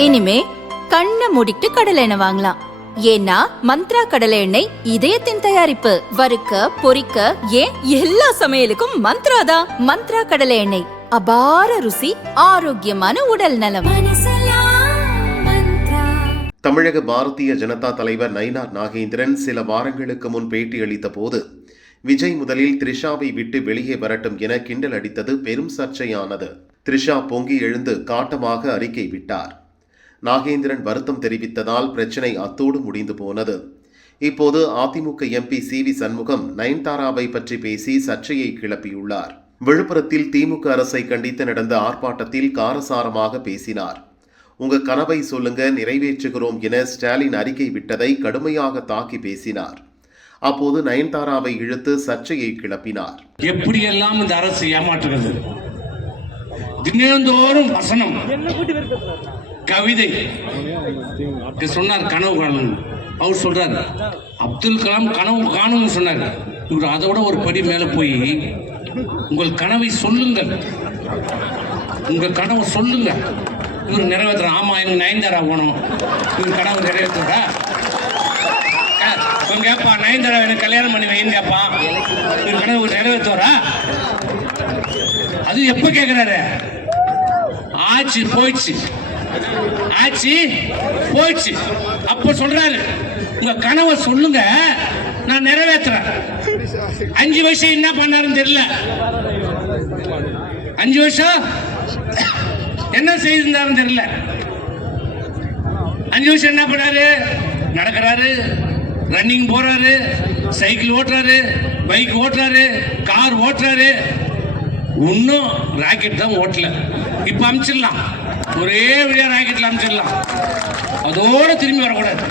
இனிமே கண்ணை மூடிட்டு கடலை எண்ணெய் வாங்கலாம். ஏன்னா மந்த்ரா கடலை எண்ணெய் இதயத்தின் தயாரிப்பு. வறுக்க பொரிக்க ஏன் எல்லா சமையலுக்கும் மந்த்ரா தான். மந்த்ரா கடலை எண்ணெய், அபார ருசி, ஆரோக்கியமான உடல் நலம். தமிழக பாரதிய ஜனதா தலைவர் நயினார் நாகேந்திரன் சில வாரங்களுக்கு முன் பேட்டியளித்த போது விஜய் முதலில் த்ரிஷாவை விட்டு வெளியே வரட்டும் என கிண்டல் அடித்தது பெரும் சர்ச்சையானது. த்ரிஷா பொங்கி எழுந்து காட்டமாக அறிக்கை விட்டார். நாகேந்திரன் வருத்தம் தெரிவித்ததால் பிரச்சினை அத்தோடு முடிந்து போனது. இப்போது அதிமுக எம்பி சி.வி. சண்முகம் நயன்தாராவை பற்றி பேசி சர்ச்சையை கிளப்பியுள்ளார். விழுப்புரத்தில் திமுக அரசை கண்டித்து நடந்த ஆர்ப்பாட்டத்தில் காரசாரமாக பேசினார். உங்க கனவை சொல்லுங்க, நிறைவேற்றுகிறோம் என ஸ்டாலின் அறிக்கை விட்டதை கடுமையாக தாக்கி பேசினார். அப்போது நயன்தாராவை இழுத்து சர்ச்சையை கிளப்பினார். எப்படியெல்லாம் இந்த அரசு ஏமாற்றுகிறது. தினந்தோறும் வசனம், கவிதை சொன்னார். கனவு காணும் அவர் சொல்றாரு. அப்துல் கலாம் கனவு காணும் சொன்னார். இவர் அதோட ஒரு படி மேல போய் உங்கள் கனவை சொல்லுங்கள், உங்கள் கனவை சொல்லுங்க, இவர் நிறைவேற்ற. ஆமா, எனக்கு நயன்தாரா போனோம், இவர் கனவு நிறைவேற்றா கேப்பா. நயன்தாரா எனக்கு கல்யாணம் பண்ணி வைன்னு கேப்பா. இவர் கனவு நிறைவேற்றுவாரா? அது எப்ப கேட்கிறாரு? ஆட்சி போயிடுச்சு, ஆட்சி போயிடுச்சு. அப்ப சொல்றாரு உங்க கனவை சொல்லுங்க, நான் நிறைவேற்றுறேன். 5 வருஷம் என்ன பண்ணாருன்னு தெரியல. 5 வருஷம் என்ன செய்திருந்தாருன்னு தெரியல. 5 வருஷம் என்ன பண்ணாரு? நடக்கிறாரு, ரன்னிங் போறாரு, சைக்கிள் ஓட்டுறாரு, பைக் ஓட்டுறாரு, கார் ஓட்டுறாரு. இன்னும் ராக்கெட் தான் ஓட்டல. இப்ப அமிச்சிடலாம், ஒரே வழியா ராக்கெட்ல அமிச்சிடலாம். அதோட திரும்பி வரக்கூடாது.